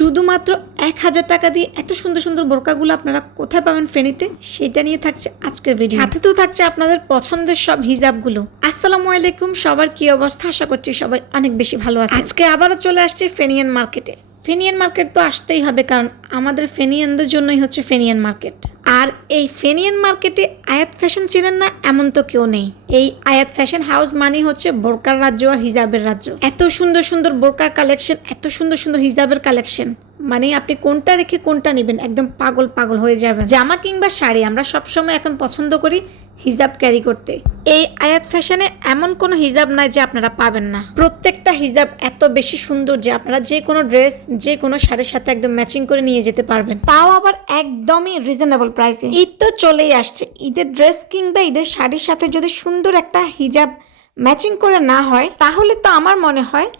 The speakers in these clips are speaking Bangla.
শুধুমাত্র 1000 টাকা দিয়ে এত সুন্দর সুন্দর বোরকাগুলো আপনারা কোথায় পাবেন ফেনীতে, সেটা নিয়ে থাকছে আজকের ভিডিও। সাথে তো থাকছে আপনাদের পছন্দের সব হিজাবগুলো। আসসালামু আলাইকুম, সবার কি অবস্থা? আশা করছি সবাই অনেক বেশি ভালো আছে। আজকে আবারও চলে আসছে ফেনিয়ান মার্কেটে। ফেনিয়ান মার্কেট তো আসতেই হবে, কারণ আমাদের ফেনিয়ানদের জন্যই হচ্ছে ফেনিয়ান মার্কেট। আর এই ফেনিয়ান মার্কেটে আয়াত ফ্যাশন চেনেন না এমন তো কেউ নেই। এই আয়াত ফ্যাশন হাউস মানে হচ্ছে বোরকার রাজ্য আর হিজাবের রাজ্য। এত সুন্দর সুন্দর বোরকার কালেকশন, এত সুন্দর সুন্দর হিজাবের কালেকশন, মানে আপনি কোনটা রেখে কোনটা নেবেন একদম পাগল পাগল হয়ে যাবেন। জামা কিংবা শাড়ি আমরা সবসময় এখন পছন্দ করি হিজাব ক্যারি করতে। এই আয়াত ফ্যাশনে এমন কোনো হিজাব নাই যে আপনারা পাবেন না। প্রত্যেকটা হিজাব এত বেশি সুন্দর যে আপনারা যে কোনো ড্রেস, যে কোনো শাড়ির সাথে একদম ম্যাচিং করে নিয়ে যেতে পারবেন, তাও আবার একদমই রিজনেবল প্রাইসে। ঈদ তো চলেই আসছে, ঈদের ড্রেস কিংবা ঈদের শাড়ির সাথে যদি সুন্দর একটা হিজাব ম্যাচিং করে না হয়, তাহলে তো আমার মনে হয়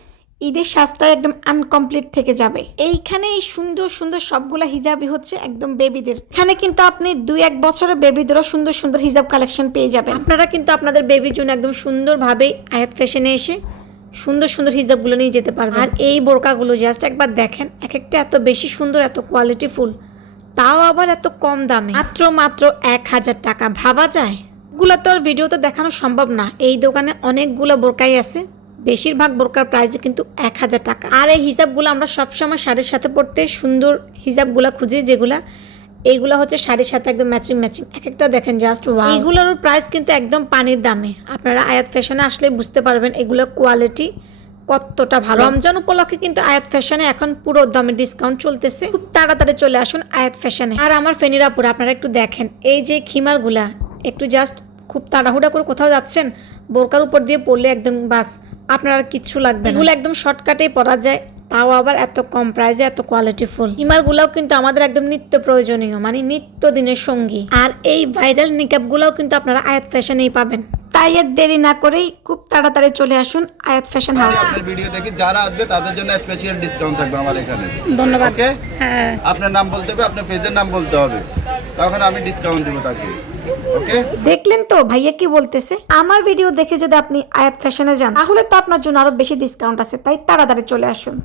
ঈদের সাজটা একদম আনকমপ্লিট থেকে যাবে। এইখানে এই সুন্দর সুন্দর সবগুলা হিজাবই হচ্ছে একদম বেবিদের। এখানে কিন্তু আপনি 2-1 বছরের বেবিদেরও সুন্দর সুন্দর হিজাব কালেকশন পেয়ে যাবেন। আপনারা কিন্তু আপনাদের বেবির জন্য একদম সুন্দরভাবে আয়াত ফ্যাশনে এসে সুন্দর সুন্দর হিজাবগুলো নিয়ে যেতে পারবেন। আর এই বোরকাগুলো জাস্ট একবার দেখেন, এক একটা এত বেশি সুন্দর, এত কোয়ালিটিফুল, তাও আবার এত কম দামে, মাত্র 1000 টাকা। ভাবা যায়? এগুলো তো আর ভিডিওতে দেখানো সম্ভব না। এই দোকানে অনেকগুলো বোরকাই আছে, বেশিরভাগ বোরকার প্রাইস কিন্তু 1000 টাকা। আর এই হিজাবগুলো আমরা সবসময় শাড়ির সাথে পরতে সুন্দর হিজাবগুলো খুঁজি, যেগুলা এইগুলো হচ্ছে শাড়ির সাথে একদম ম্যাচিং ম্যাচিং। এক একটা দেখেন জাস্ট ওয়াও। এইগুলোর প্রাইস কিন্তু একদম পানির দামে। আপনারা আয়াত ফ্যাশনে আসলে বুঝতে পারবেন এগুলোর কোয়ালিটি কতটা ভালো। রমজান উপলক্ষে কিন্তু আয়াত ফ্যাশনে এখন পুরো দামে ডিসকাউন্ট চলতেছে। খুব তাড়াতাড়ি চলে আসুন আয়াত ফ্যাশনে। আর আমার ফেনীর আপুরা আপনারা একটু দেখেন, এই যে খিমারগুলা একটু জাস্ট খুব তাড়াহুড়া করে কোথাও যাচ্ছেন, বোরকার উপর দিয়ে পরলে একদম বাস, আপনার আর কিচ্ছু লাগবে না। এগুলো একদম শর্টকাটেই পরা যায়, তাও আবার এত কম প্রাইসে, এত কোয়ালিটিফুল। হিমারগুলোও কিন্তু আমাদের একদম নিত্য প্রয়োজনীয়, মানে নিত্য দিনের সঙ্গী। আর এই ভাইরাল নিকাবগুলোও কিন্তু আপনারা আয়াত ফ্যাশনেই পাবেন। তাই আর দেরি না করেই খুব তাড়াতাড়ি চলে আসুন আয়াত ফ্যাশন হাউসে। আপনার ভিডিও দেখি যারা আসবে তাদের জন্য স্পেশাল ডিসকাউন্ট থাকবে আমার এখানে। ধন্যবাদ। ওকে, হ্যাঁ, আপনার নাম বলতে হবে, আপনার পেজের নাম বলতে হবে, তখন আমি ডিসকাউন্ট দেব তাকে। ওকে, দেখলেন তো ভাইয়া কি বলতেছে? আমার ভিডিও দেখে যদি আপনি আয়াত ফ্যাশনে যান, তাহলে তো আপনার জন্য আরো বেশি ডিসকাউন্ট আছে। তাই তাড়াতাড়ি চলে আসুন।